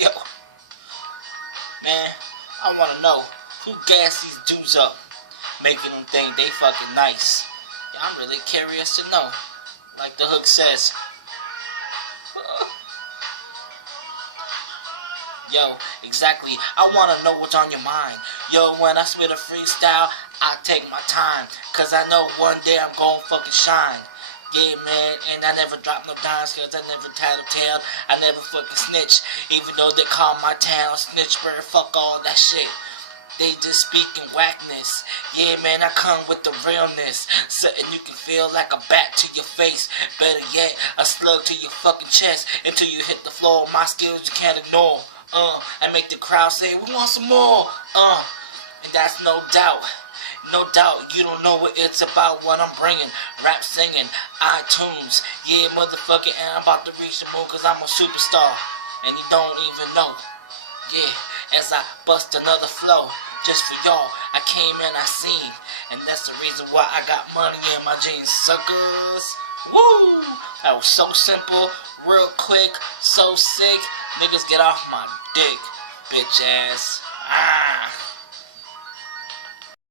Yo, man, I wanna know who gassed these dudes up, making them think they fucking nice. Yeah, I'm really curious to know. Like the hook says. Yo, exactly. I wanna know what's on your mind. Yo, when I spit a freestyle, I take my time. Cause I know one day I'm gon' fucking shine. Yeah, man, and I never drop no dimes, cause I never tattletale. I never fucking snitch, even though they call my town snitch bird. Fuck all that shit. They just speaking whackness. Yeah, man, I come with the realness. Something you can feel like a bat to your face. Better yet, a slug to your fucking chest. Until you hit the floor. My skills you can't ignore. And make the crowd say, we want some more. And that's no doubt. No doubt, you don't know what it's about, what I'm bringing. Rap singing, iTunes. Yeah, motherfucker, and I'm about to reach the moon cause I'm a superstar. And you don't even know. Yeah, as I bust another flow. Just for y'all, I came and I seen. And that's the reason why I got money in my jeans, suckers. Woo! That was so simple, real quick, so sick. Niggas get off my dick, bitch ass.